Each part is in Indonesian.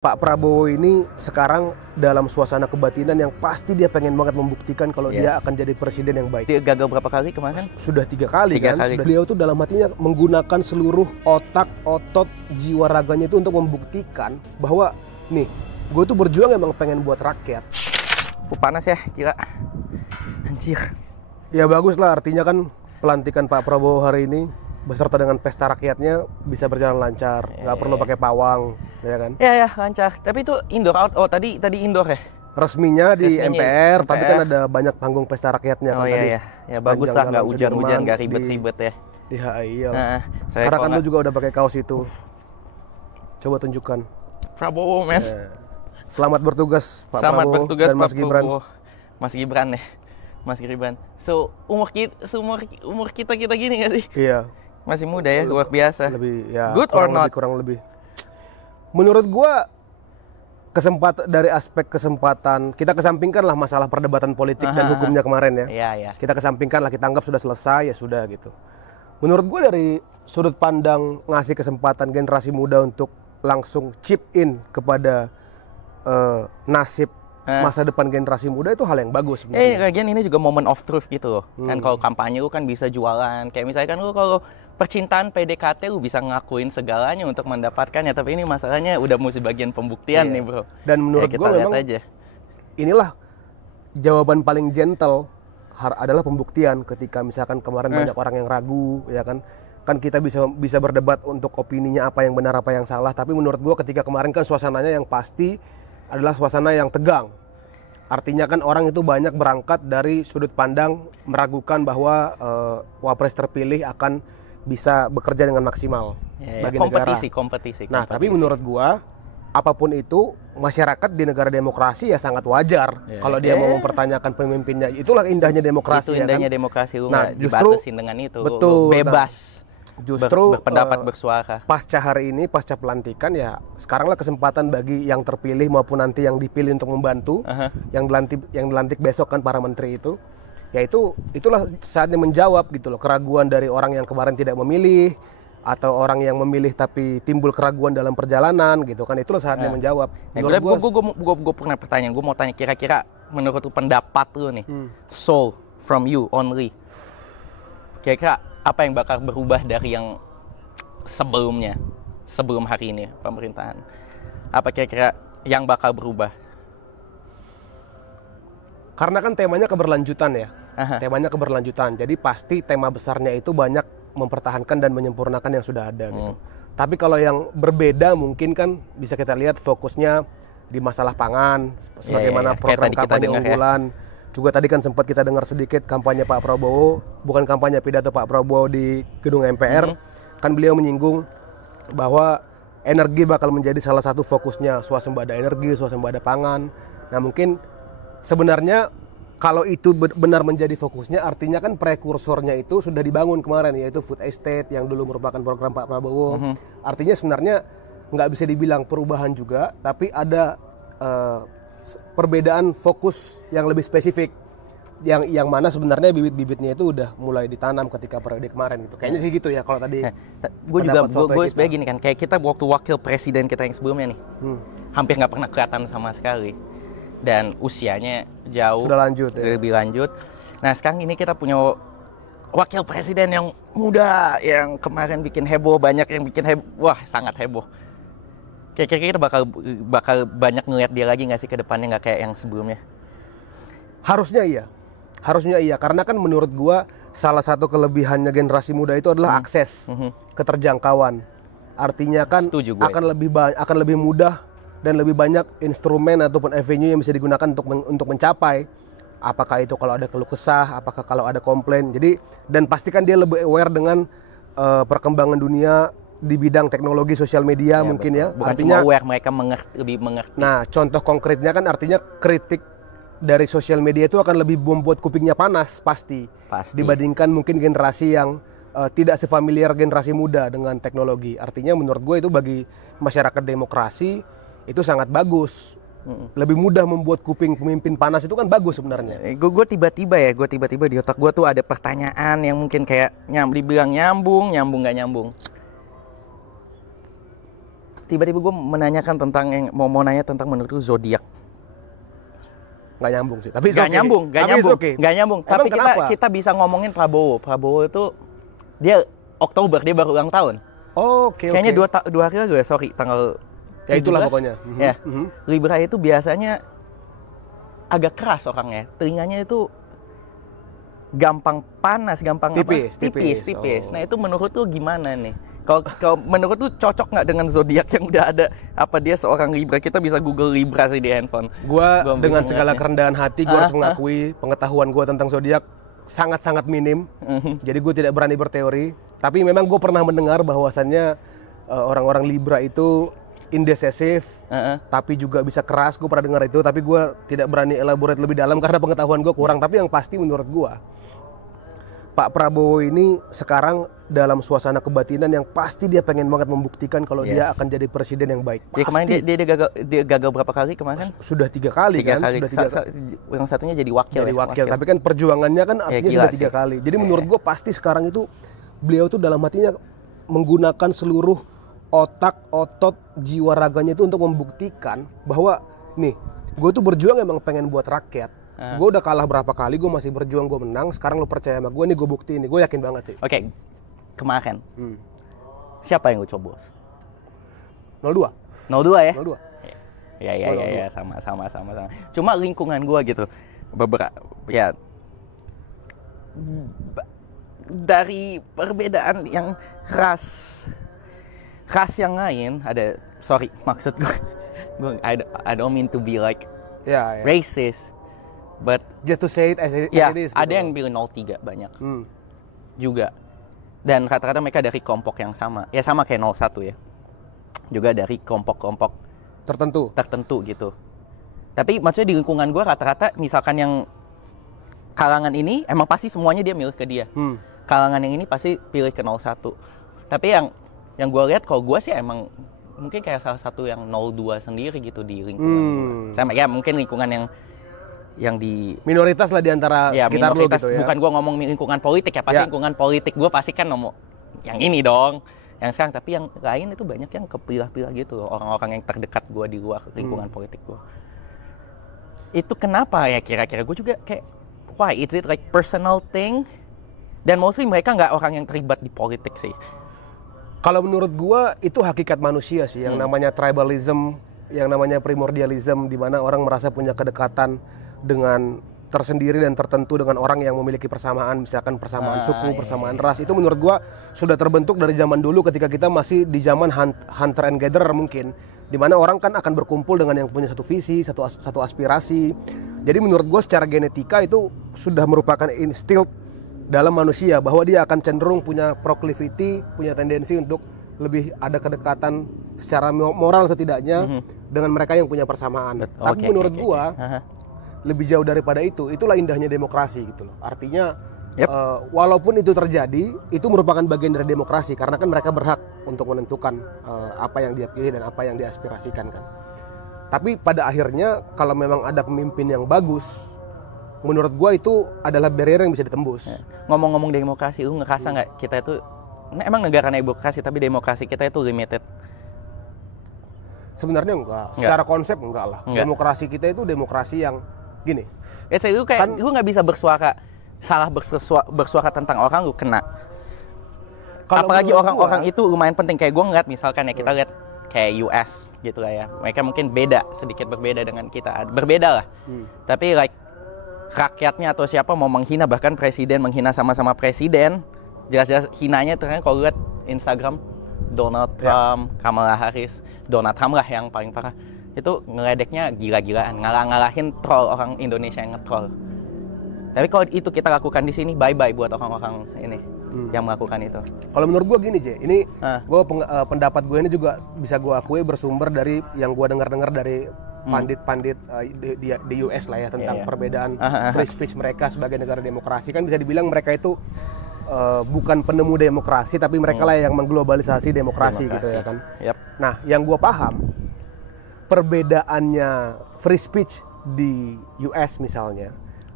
Pak Prabowo ini sekarang dalam suasana kebatinan yang pasti dia pengen banget membuktikan kalau dia akan jadi presiden yang baik. Dia gagal berapa kali kemarin? Sudah 3 kali Tiga kan. kali. Beliau tuh dalam hatinya menggunakan seluruh otak, otot, jiwa raganya itu untuk membuktikan bahwa nih, gue tuh berjuang emang pengen buat rakyat. Panas ya, kira. Anjir. Ya bagus lah, artinya kan pelantikan Pak Prabowo hari ini beserta dengan pesta rakyatnya bisa berjalan lancar, nggak perlu pakai pawang, ya kan? Ya lancar. Tapi itu indoor out. Oh tadi indoor ya. Resminya di MPR, tapi kan ada banyak panggung pesta rakyatnya. Oh kan tadi iya. Ya bagus lah, nggak hujan-hujan, nggak ribet-ribet ya. Di HI ya. Karena kan lu juga udah pakai kaos itu. Coba tunjukkan. Prabowo men. Selamat bertugas Pak Selamat Prabowo bertugas dan Mas Pak Gibran. Prabowo. Mas Gibran ya. Mas Gibran. So umur kita gini nggak sih? Iya. Masih muda ya, luar biasa. Lebih ya. Good or not? Kurang lebih. Menurut gua dari aspek kesempatan, kita kesampingkan lah masalah perdebatan politik dan hukumnya kemarin ya. Iya. Kita kesampingkan lah, kita anggap sudah selesai, ya sudah gitu. Menurut gue dari sudut pandang ngasih kesempatan generasi muda untuk langsung chip in kepada nasib masa depan generasi muda itu hal yang bagus sebenarnya. Lagian ini juga moment of truth gitu loh. Kan kalau kampanye lu kan bisa jualan. Kayak misalkan lu kalau percintaan PDKT lu bisa ngakuin segalanya untuk mendapatkannya, tapi ini masalahnya udah mesti bagian pembuktian nih, Bro. Dan menurut kita gue lihat memang aja. Inilah jawaban paling gentle adalah pembuktian. Ketika misalkan kemarin banyak orang yang ragu, ya kan kita bisa berdebat untuk opininya apa yang benar apa yang salah, tapi menurut gue ketika kemarin kan suasananya yang pasti adalah suasana yang tegang. Artinya kan orang itu banyak berangkat dari sudut pandang meragukan bahwa wapres terpilih akan bisa bekerja dengan maksimal bagi negara. Kompetisi. Nah, tapi menurut gua apapun itu masyarakat di negara demokrasi ya sangat wajar kalau dia mau mempertanyakan pemimpinnya. Itulah indahnya demokrasi. Itu indahnya ya kan? demokrasi, lu nah, nggak justru dibatasin dengan itu. Betul. Lu bebas. Justru berpendapat, bersuara. Pasca hari ini, pasca pelantikan ya sekaranglah kesempatan bagi yang terpilih maupun nanti yang dipilih untuk membantu, yang dilantik besok kan para menteri itu. Ya itulah saatnya menjawab gitu loh keraguan dari orang yang kemarin tidak memilih atau orang yang memilih tapi timbul keraguan dalam perjalanan gitu kan, itulah saatnya menjawab. Gue pernah pertanyaan, gue mau tanya kira-kira menurut lu pendapat lu nih, so from you only, kira-kira apa yang bakal berubah dari yang sebelum hari ini pemerintahan? Apa kira-kira yang bakal berubah? Karena kan temanya keberlanjutan ya. Temanya keberlanjutan. Jadi pasti tema besarnya itu banyak mempertahankan dan menyempurnakan yang sudah ada gitu. Tapi kalau yang berbeda mungkin kan bisa kita lihat fokusnya di masalah pangan, sebagaimana program kampanye unggulan. Juga tadi kan sempat kita dengar sedikit kampanye Pak Prabowo, bukan kampanye pidato Pak Prabowo di gedung MPR. Kan beliau menyinggung bahwa energi bakal menjadi salah satu fokusnya, swasembada energi, swasembada pangan. Nah mungkin sebenarnya kalau itu benar menjadi fokusnya, artinya kan prekursornya itu sudah dibangun kemarin, yaitu food estate yang dulu merupakan program Pak Prabowo. Artinya sebenarnya nggak bisa dibilang perubahan juga, tapi ada perbedaan fokus yang lebih spesifik. Yang mana sebenarnya bibit-bibitnya itu udah mulai ditanam ketika periode kemarin gitu. Kayaknya sih gitu ya kalau tadi. Gue sebagai gini kan, kayak kita waktu wakil presiden kita yang sebelumnya nih, hampir nggak pernah kelihatan sama sekali. Dan usianya jauh sudah lanjut, lebih lanjut. Nah sekarang ini kita punya wakil presiden yang muda, yang kemarin bikin heboh, banyak yang bikin heboh, wah sangat heboh. Kira-kira kita bakal banyak ngeliat dia lagi nggak sih ke depannya, nggak kayak yang sebelumnya? Harusnya iya, karena kan menurut gua salah satu kelebihannya generasi muda itu adalah akses, keterjangkauan. Artinya kan akan lebih mudah dan lebih banyak instrumen ataupun avenue yang bisa digunakan untuk mencapai. Apakah itu kalau ada keluh kesah, apakah kalau ada komplain. Jadi dan pastikan dia lebih aware dengan perkembangan dunia di bidang teknologi sosial media mungkin betul. Ya. Bukan artinya cuma aware, mereka lebih mengerti. Nah, contoh konkretnya kan artinya kritik dari sosial media itu akan lebih membuat kupingnya panas pasti. Dibandingkan mungkin generasi yang tidak sefamiliar generasi muda dengan teknologi. Artinya menurut gue itu bagi masyarakat demokrasi itu sangat bagus. Lebih mudah membuat kuping pemimpin panas itu kan bagus sebenarnya. Gue tiba-tiba di otak gue tuh ada pertanyaan yang mungkin kayak dibilang nyambung nggak nyambung. tiba-tiba gue menanyakan tentang yang mau nanya tentang menurut lu zodiak. Nggak nyambung sih. Tapi nggak nyambung. Tapi kita bisa ngomongin Prabowo. Prabowo itu dia Oktober, dia baru ulang tahun. Oke. Kayaknya 2 hari lalu ya, tanggal ya itulah pokoknya. Ya. Libra itu biasanya agak keras orangnya. Telinganya itu gampang panas, gampang tipis. Oh. Nah, itu menurut lu gimana nih? Kalau menurut lu cocok nggak dengan zodiak yang udah ada? Apa dia seorang Libra? Kita bisa Google Libra sih di handphone. Gua dengan segala kerendahan hati gue harus mengakui pengetahuan gue tentang zodiak sangat-sangat minim. Jadi gue tidak berani berteori. Tapi memang gue pernah mendengar bahwasannya orang-orang Libra itu indecisive, tapi juga bisa keras. Gue pernah dengar itu, tapi gue tidak berani elaborate lebih dalam karena pengetahuan gue kurang. Tapi yang pasti menurut gue, Pak Prabowo ini sekarang dalam suasana kebatinan yang pasti dia pengen banget membuktikan kalau dia akan jadi presiden yang baik. Ya, kemarin dia gagal berapa kali kemarin? Sudah 3 kali kan? Yang satunya jadi wakil. Tapi kan perjuangannya kan artinya sudah 3 kali. Jadi menurut gue pasti sekarang itu beliau tuh dalam hatinya menggunakan seluruh otak, otot, jiwa raganya itu untuk membuktikan bahwa nih, gue tuh berjuang emang pengen buat rakyat. Gue udah kalah berapa kali, gue masih berjuang, gue menang. Sekarang lo percaya sama gue, nih gue buktiin, gue yakin banget sih. Oke, kemarin siapa yang gue coblos? 02 ya? 02. Ya, sama. Cuma lingkungan gue gitu, beberapa ya dari perbedaan yang ras yang lain ada, maksud gue I don't mean to be like racist, but just to say it as it is. Ada yang pilih 03 banyak juga, dan rata-rata mereka dari kelompok yang sama kayak 01 ya, juga dari kelompok tertentu gitu. Tapi maksudnya di lingkungan gue rata-rata misalkan yang kalangan ini emang pasti semuanya dia milih ke dia, kalangan yang ini pasti pilih ke 01. Tapi yang gue lihat, kalau gue sih emang mungkin kayak salah satu yang 02 sendiri gitu di lingkungan gue. Sama ya mungkin lingkungan yang di minoritas lah di antara sekitar lo gitu ya. Bukan gue ngomong lingkungan politik ya, pasti lingkungan politik gue pasti kan nomor yang ini dong, yang sekarang. Tapi yang lain itu banyak yang kepilah-pilah gitu, orang-orang yang terdekat gue di luar lingkungan politik gue. Itu kenapa ya kira-kira? Gue juga kayak, why is it like personal thing? Dan mostly mereka nggak orang yang terlibat di politik sih. Kalau menurut gua itu hakikat manusia sih, yang namanya tribalism, yang namanya primordialism, di mana orang merasa punya kedekatan dengan tersendiri dan tertentu dengan orang yang memiliki persamaan, misalkan persamaan suku, persamaan ras. Itu menurut gua sudah terbentuk dari zaman dulu ketika kita masih di zaman hunter and gatherer mungkin, di mana orang kan akan berkumpul dengan yang punya satu visi, satu aspirasi. Jadi menurut gua secara genetika itu sudah merupakan instil dalam manusia, bahwa dia akan cenderung punya proclivity, punya tendensi untuk lebih ada kedekatan secara moral setidaknya dengan mereka yang punya persamaan. Tapi menurut gua lebih jauh daripada itulah indahnya demokrasi gitu loh. Artinya walaupun itu terjadi, itu merupakan bagian dari demokrasi karena kan mereka berhak untuk menentukan apa yang dia pilih dan apa yang diaspirasikan kan. Tapi pada akhirnya kalau memang ada pemimpin yang bagus, menurut gua itu adalah barrier yang bisa ditembus. Ngomong-ngomong demokrasi, lu ngerasa nggak kita itu emang negara demokrasi tapi demokrasi kita itu limited? Sebenarnya enggak. Secara konsep enggak lah. Demokrasi kita itu demokrasi yang gini. Lu kayak kan, lu nggak bisa bersuara tentang orang, lu kena. Apalagi orang-orang itu lumayan penting. Kayak gua ngeliat misalkan ya, kita lihat kayak US gitu lah ya. Mereka mungkin sedikit berbeda dengan kita. Berbeda lah. Tapi like rakyatnya atau siapa mau menghina, bahkan presiden menghina sama-sama presiden, jelas-jelas hinanya. Ternyata kalau lihat Instagram Donald Trump, Kamala Harris, Donald Trump lah yang paling parah, itu ngeledeknya gila-gilaan, ngalahin troll orang Indonesia yang nge-troll. Tapi kalau itu kita lakukan di sini, bye-bye buat orang-orang ini yang melakukan itu. Kalau menurut gue gini, J, ini pendapat gue ini juga bisa gue akui bersumber dari yang gue dengar-dengar dari pandit-pandit di US lah ya, tentang perbedaan free speech mereka sebagai negara demokrasi. Kan bisa dibilang mereka itu bukan penemu demokrasi, tapi mereka lah yang mengglobalisasi demokrasi gitu ya kan. Nah, yang gue paham, perbedaannya free speech di US misalnya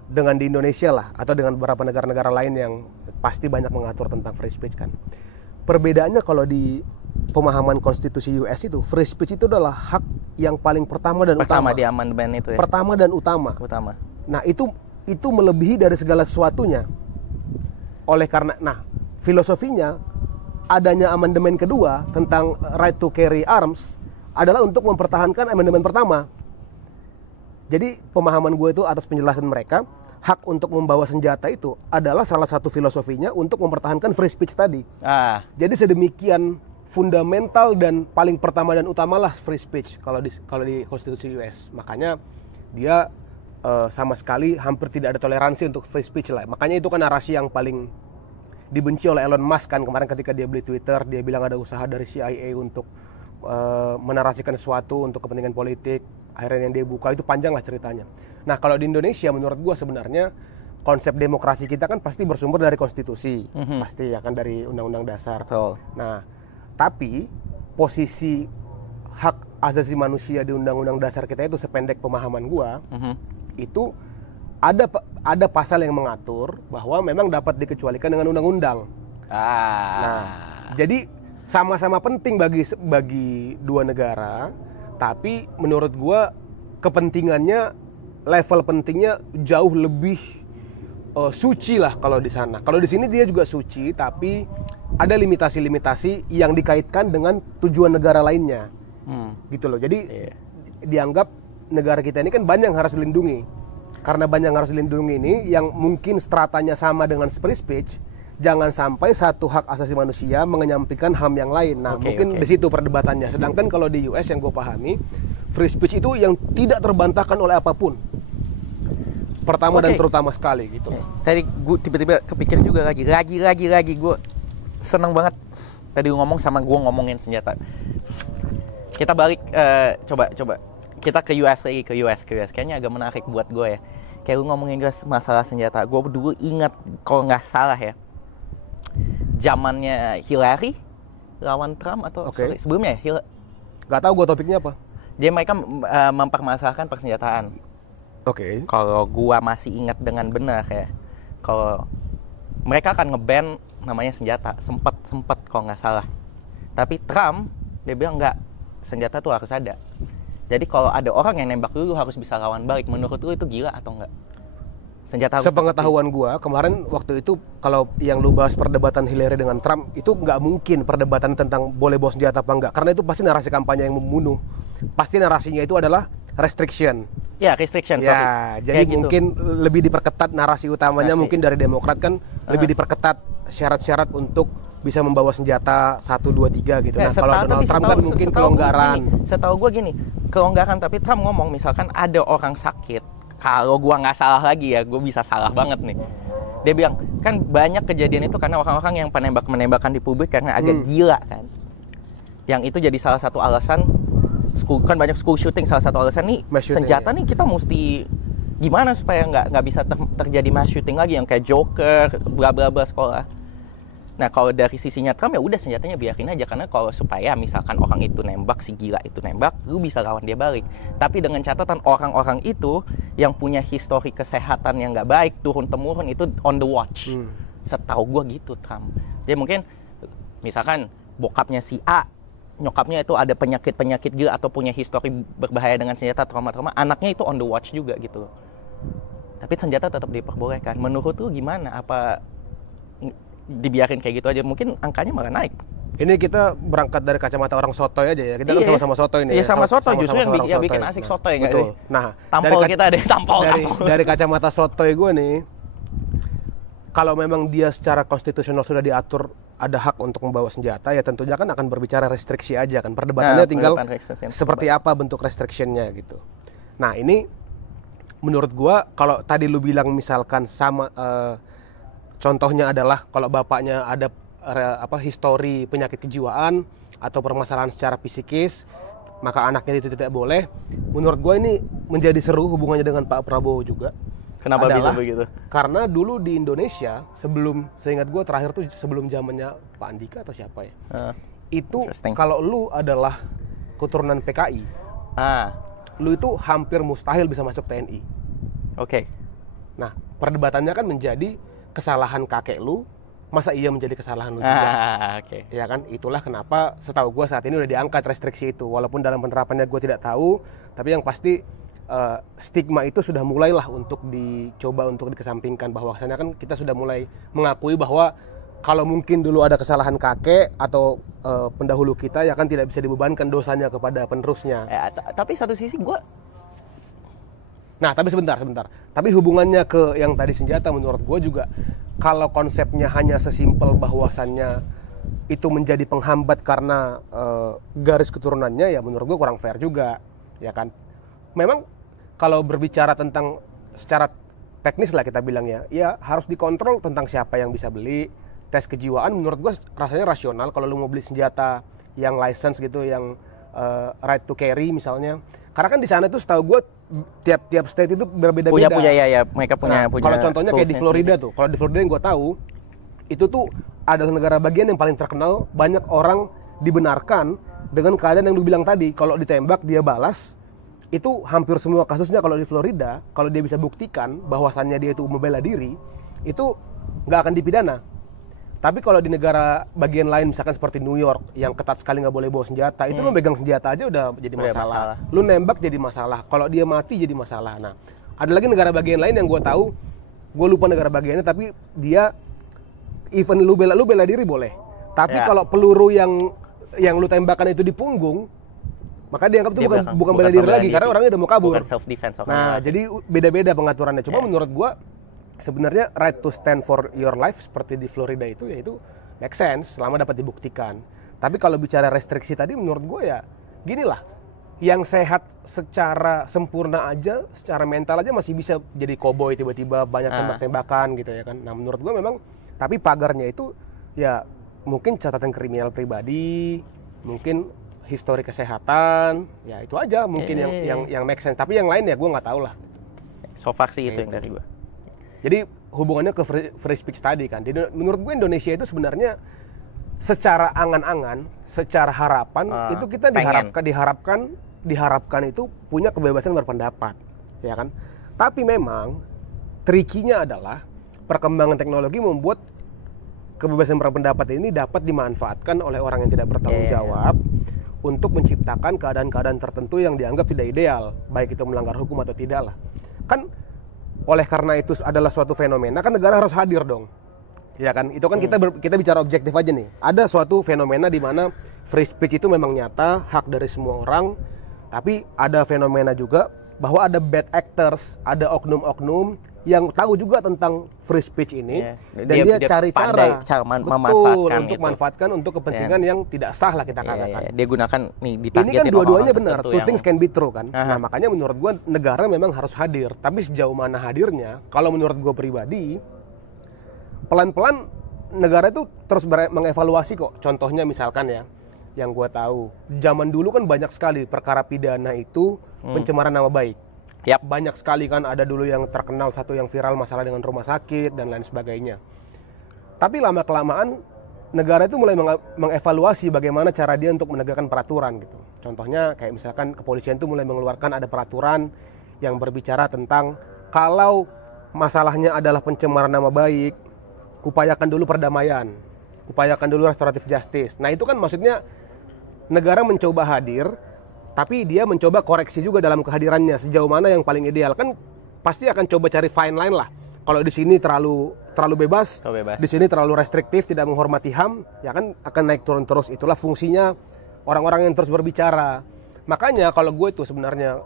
dengan di Indonesia lah, atau dengan beberapa negara-negara lain yang pasti banyak mengatur tentang free speech kan. Perbedaannya kalau di pemahaman konstitusi US itu, free speech itu adalah hak yang paling pertama dan utama. Pertama di amandemen itu ya. Pertama dan utama. Nah, itu melebihi dari segala sesuatunya. Oleh karena, filosofinya adanya amandemen kedua tentang right to carry arms adalah untuk mempertahankan amandemen pertama. Jadi pemahaman gue itu atas penjelasan mereka, hak untuk membawa senjata itu adalah salah satu filosofinya untuk mempertahankan free speech tadi. Jadi sedemikian fundamental dan paling pertama dan utamalah free speech kalau di konstitusi US. Makanya dia sama sekali hampir tidak ada toleransi untuk free speech lah. Makanya itu kan narasi yang paling dibenci oleh Elon Musk kan kemarin ketika dia beli Twitter, dia bilang ada usaha dari CIA untuk menarasikan sesuatu untuk kepentingan politik. Akhirnya yang dia buka itu panjang lah ceritanya. Nah, kalau di Indonesia menurut gua sebenarnya konsep demokrasi kita kan pasti bersumber dari konstitusi, pasti ya kan, dari undang-undang dasar. Nah, tapi posisi hak asasi manusia di undang-undang dasar kita itu sependek pemahaman gua, itu ada pasal yang mengatur bahwa memang dapat dikecualikan dengan undang-undang. Nah, jadi sama-sama penting bagi dua negara, tapi menurut gua kepentingannya, level pentingnya jauh lebih suci lah kalau di sana. Kalau di sini dia juga suci, tapi ada limitasi-limitasi yang dikaitkan dengan tujuan negara lainnya, gitu loh. Jadi dianggap negara kita ini kan banyak yang harus dilindungi. Karena banyak yang harus dilindungi ini, yang mungkin stratanya sama dengan free speech, jangan sampai satu hak asasi manusia mengenyampingkan HAM yang lain. Nah, mungkin di situ perdebatannya. Sedangkan kalau di US yang gue pahami, free speech itu yang tidak terbantahkan oleh apapun. Pertama dan terutama sekali gitu. Tadi gue tiba-tiba kepikir juga lagi gue seneng banget tadi ngomong sama gue ngomongin senjata. Kita balik coba kita ke US lagi, ke US kayaknya agak menarik buat gue ya. Kayak lu ngomongin masalah senjata. Gue dulu ingat kalau nggak salah ya, zamannya Hillary lawan Trump atau sebelumnya nggak tahu gue topiknya apa. Jadi mereka mempermasalahkan persenjataan. Kalau gua masih ingat dengan benar ya, kalau mereka akan nge-ban namanya senjata, sempat kalau nggak salah. Tapi Trump dia bilang nggak, senjata tuh harus ada. Jadi kalau ada orang yang nembak lu harus bisa lawan balik. Menurut lu itu gila atau enggak? Senjata harus. Sepengetahuan gua kemarin waktu itu, kalau yang lu bahas perdebatan Hillary dengan Trump, itu nggak mungkin perdebatan tentang boleh bawa senjata apa enggak, karena itu pasti narasi kampanye yang membunuh. Pasti narasinya itu adalah restriction. Ya, restriction. Ya, jadi mungkin lebih diperketat narasi utamanya. Mungkin dari Demokrat kan lebih diperketat syarat-syarat untuk bisa membawa senjata 1, 2, 3 gitu. Nah, kalau Donald Trump kan mungkin kelonggaran. Setahu gue gini, kelonggaran, tapi Trump ngomong misalkan ada orang sakit, kalau gue nggak salah lagi ya, gue bisa salah banget nih. Dia bilang, kan banyak kejadian itu karena orang-orang yang menembakkan di publik karena agak gila kan. Yang itu jadi salah satu alasan, kan banyak school shooting, salah satu alasan nih, senjata nih kita mesti gimana supaya nggak bisa terjadi mass shooting lagi yang kayak Joker, bla bla bla sekolah. Nah, kalau dari sisinya Trump ya udah senjatanya biarin aja, karena kalau supaya misalkan orang itu nembak, si gila itu nembak, lu bisa lawan dia balik. Tapi dengan catatan orang-orang itu yang punya histori kesehatan yang nggak baik, turun-temurun, itu on the watch. Setahu gua gitu Trump. Jadi mungkin misalkan bokapnya si A, nyokapnya itu ada penyakit gila atau punya histori berbahaya dengan senjata, trauma-trauma, anaknya itu on the watch juga gitu. Tapi senjata tetap diperbolehkan. Menurut lu gimana? Apa dibiarin kayak gitu aja, mungkin angkanya malah naik? Ini kita berangkat dari kacamata orang sotoy aja ya. Kita kan sama-sama sotoy ini. Iya, sama sotoy, justru yang bikin asik sotoy enggak sih? Nah, tampol kita ada tampol. Dari kacamata sotoy gue nih, kalau memang dia secara konstitusional sudah diatur ada hak untuk membawa senjata, ya tentunya kan akan berbicara restriksi aja kan. Perdebatannya tinggal seperti apa bentuk restrictionnya gitu. Nah, ini menurut gue, kalau tadi lu bilang misalkan sama contohnya adalah kalau bapaknya ada histori penyakit kejiwaan atau permasalahan secara psikis, maka anaknya itu tidak boleh. Menurut gue ini menjadi seru hubungannya dengan Pak Prabowo juga. Kenapa bisa begitu? Karena dulu di Indonesia, seingat gue terakhir tuh sebelum zamannya Pak Andika atau siapa ya, itu kalau lu adalah keturunan PKI, lu itu hampir mustahil bisa masuk TNI. Nah, perdebatannya kan menjadi kesalahan kakek lu masa iya menjadi kesalahan lu juga? Oke. Ya kan, itulah kenapa setahu gue saat ini udah diangkat restriksi itu. Walaupun dalam penerapannya gue tidak tahu, tapi yang pasti stigma itu sudah mulailah untuk dicoba untuk dikesampingkan, bahwasanya kan kita sudah mulai mengakui bahwa kalau mungkin dulu ada kesalahan kakek atau pendahulu kita, ya kan tidak bisa dibebankan dosanya kepada penerusnya. Tapi satu sisi gue... Nah, tapi sebentar. Tapi hubungannya ke yang tadi senjata, menurut gue juga, kalau konsepnya hanya sesimpel bahwasannya itu menjadi penghambat karena garis keturunannya, ya menurut gue kurang fair juga, ya kan. Memang kalau berbicara tentang secara teknis lah kita bilang ya harus dikontrol tentang siapa yang bisa beli. Tes kejiwaan menurut gue rasanya rasional kalau lu mau beli senjata yang license gitu, yang right to carry misalnya. Karena kan di sana tuh setahu gue tiap state itu berbeda-beda. Punya ya, mereka punya. Kalau contohnya kayak di Florida tuh, kalau di Florida yang gue tahu itu tuh adalah negara bagian yang paling terkenal, banyak orang dibenarkan dengan keadaan yang lu bilang tadi, kalau ditembak dia balas. Itu hampir semua kasusnya kalau di Florida, kalau dia bisa buktikan bahwasannya dia itu membela diri, itu nggak akan dipidana. Tapi kalau di negara bagian lain, misalkan seperti New York, yang ketat sekali nggak boleh bawa senjata, itu lu megang senjata aja udah jadi masalah. Lu nembak jadi masalah, kalau dia mati jadi masalah. Nah, ada lagi negara bagian lain yang gue tahu, gue lupa negara bagiannya, tapi dia even lu bela diri boleh. Tapi kalau peluru yang lu tembakan itu di punggung, maka dianggap itu bukan bela diri lagi, karena orangnya udah mau kabur. Bukan self defense. Nah, jadi beda-beda pengaturannya. Cuma menurut gua sebenarnya right to stand for your life seperti di Florida itu, ya itu make sense selama dapat dibuktikan. Tapi kalau bicara restriksi tadi, menurut gua ya ginilah, yang sehat secara sempurna aja, secara mental aja masih bisa jadi koboi tiba-tiba banyak tembak-tembakan gitu ya kan. Nah, menurut gua memang, tapi pagarnya itu ya mungkin catatan kriminal pribadi, mungkin histori kesehatan, ya itu aja mungkin yang make sense. Tapi yang lain ya gue nggak tahu lah. So far sih itu yang dari gue. Jadi hubungannya ke free speech tadi kan. Jadi menurut gue Indonesia itu sebenarnya secara angan-angan, secara harapan itu kita diharapkan itu punya kebebasan berpendapat, ya kan. Tapi memang trikinya adalah perkembangan teknologi membuat kebebasan berpendapat ini dapat dimanfaatkan oleh orang yang tidak bertanggung jawab untuk menciptakan keadaan-keadaan tertentu yang dianggap tidak ideal, baik itu melanggar hukum atau tidak lah. Kan oleh karena itu adalah suatu fenomena, kan negara harus hadir dong. Ya kan, itu kan kita bicara objektif aja nih. Ada suatu fenomena di mana free speech itu memang nyata, hak dari semua orang, tapi ada fenomena juga bahwa ada bad actors, ada oknum-oknum yang tahu juga tentang free speech ini, dan dia cari cara untuk manfaatkan untuk kepentingan yang tidak sah lah kita katakan. Dia gunakan nih ditargetin. Ini kan dua-duanya benar, two things can be true kan. Nah, makanya menurut gue negara memang harus hadir, tapi sejauh mana hadirnya, kalau menurut gue pribadi, pelan-pelan negara itu terus mengevaluasi kok. Contohnya misalkan ya, yang gue tahu, zaman dulu kan banyak sekali perkara pidana itu pencemaran nama baik. Banyak sekali kan, ada dulu yang terkenal, satu yang viral masalah dengan rumah sakit dan lain sebagainya. Tapi lama-kelamaan negara itu mulai mengevaluasi bagaimana cara dia untuk menegakkan peraturan gitu. Contohnya kayak misalkan kepolisian itu mulai mengeluarkan ada peraturan yang berbicara tentang kalau masalahnya adalah pencemaran nama baik, upayakan dulu perdamaian, upayakan dulu restoratif justice. Nah itu kan maksudnya negara mencoba hadir, tapi dia mencoba koreksi juga dalam kehadirannya sejauh mana yang paling ideal. Kan pasti akan coba cari fine line lah. Kalau di sini terlalu bebas, di sini terlalu restriktif, tidak menghormati HAM, ya kan akan naik turun terus. Itulah fungsinya orang-orang yang terus berbicara. Makanya kalau gue itu sebenarnya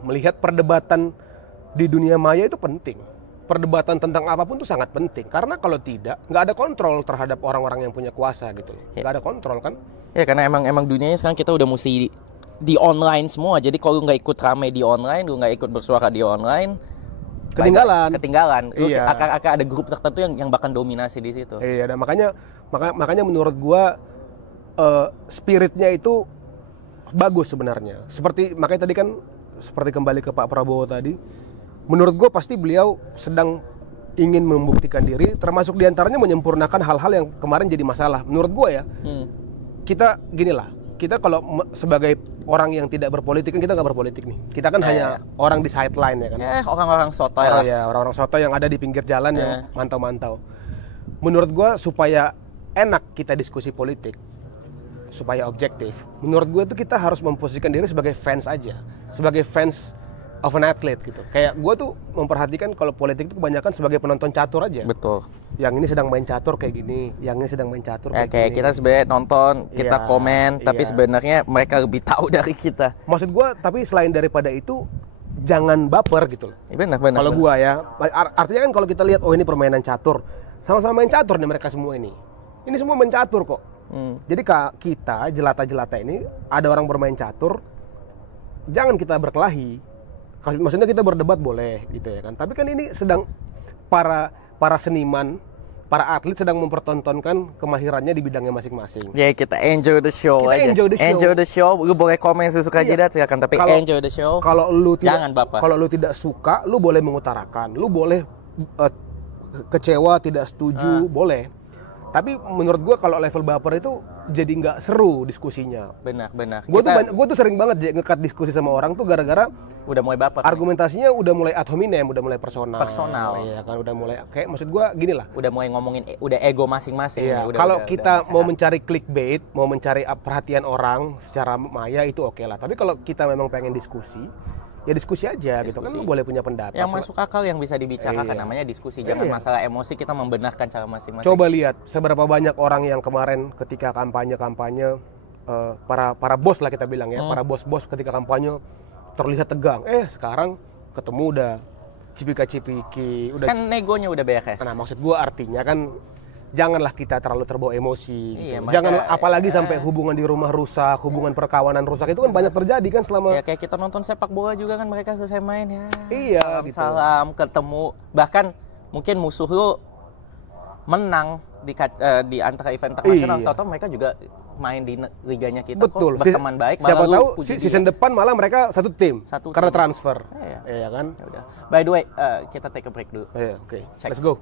melihat perdebatan di dunia maya itu penting. Perdebatan tentang apapun itu sangat penting. Karena kalau tidak, nggak ada kontrol terhadap orang-orang yang punya kuasa gitu loh. Nggak ada kontrol kan? Ya karena emang dunianya sekarang kita udah mesti di online semua. Jadi kalau lu nggak ikut rame di online, lu nggak ikut bersuara di online, ketinggalan. Lu akan ada grup tertentu yang bahkan dominasi di situ. Iya, dan makanya menurut gua spiritnya itu bagus sebenarnya. Makanya tadi kan seperti kembali ke Pak Prabowo tadi, menurut gua pasti beliau sedang ingin membuktikan diri, termasuk diantaranya menyempurnakan hal-hal yang kemarin jadi masalah. Menurut gua ya, kita ginilah. Kita kalau sebagai orang yang tidak berpolitik, kan kita nggak berpolitik nih. Kita kan hanya orang di sideline ya kan. Orang-orang sotoy lah. Ya, orang-orang sotoy yang ada di pinggir jalan yang mantau-mantau. menurut gue supaya enak kita diskusi politik, supaya objektif, menurut gue itu kita harus memposisikan diri sebagai fans aja, sebagai fans of an athlete gitu. Kayak gue tuh memperhatikan kalau politik itu kebanyakan sebagai penonton catur aja. Betul. Yang ini sedang main catur kayak gini, yang ini sedang main catur kayak gini. Kita sebenarnya nonton, kita komen, tapi sebenarnya mereka lebih tahu dari kita. Maksud gue, tapi selain daripada itu, jangan baper gitu loh. Benar. Kalau gue ya, artinya kan kalau kita lihat, oh ini permainan catur, sama-sama main catur nih mereka semua ini. Ini semua main catur kok. Jadi kita, jelata-jelata ini, ada orang bermain catur, jangan kita berkelahi. Maksudnya kita berdebat boleh gitu ya kan. Tapi kan ini sedang para seniman, para atlet sedang mempertontonkan kemahirannya di bidangnya masing-masing. Ya kita enjoy the show kita aja. Enjoy the show. Lu boleh komen sesuka jidat silakan, tapi enjoy the show. Kalau lu jangan baper. Kalau lu tidak suka, lu boleh mengutarakan. Lu boleh kecewa, tidak setuju, boleh. Tapi menurut gue kalau level baper itu jadi nggak seru diskusinya. Benar. Gue tuh sering banget ngekat diskusi sama orang tuh gara-gara udah mulai baper. Argumentasinya udah mulai ad hominem, udah mulai personal. Iya kan, udah mulai kayak maksud gue gini lah. Udah mulai ngomongin udah ego masing-masing. Iya. Kalau kita mau mencari clickbait, mau mencari perhatian orang secara maya itu oke lah. Tapi kalau kita memang pengen diskusi, ya diskusi aja gitu kan, lu boleh punya pendapat. Yang masuk akal yang bisa dibicarakan namanya diskusi. Jangan masalah emosi, kita membenarkan cara masing-masing. Coba lihat seberapa banyak orang yang kemarin ketika kampanye para bos lah kita bilang ya, para bos ketika kampanye terlihat tegang. Sekarang ketemu udah cipika-cipiki, udah kan negonya udah beres. Nah, maksud gua artinya kan janganlah kita terlalu terbawa emosi gitu. Jangan apalagi sampai hubungan di rumah rusak, hubungan perkawanan rusak, itu kan banyak terjadi kan selama ya kayak kita nonton sepak bola juga kan, mereka selesai main ya. Iya, salam ketemu, bahkan mungkin musuh lu menang di antara event internasional, atau mereka juga main di liganya kita. Betul. Kok berteman baik. Siapa tahu season depan malah mereka satu tim karena transfer. Iya kan. Ya udah. By the way, kita take a break dulu. Oke. Let's go.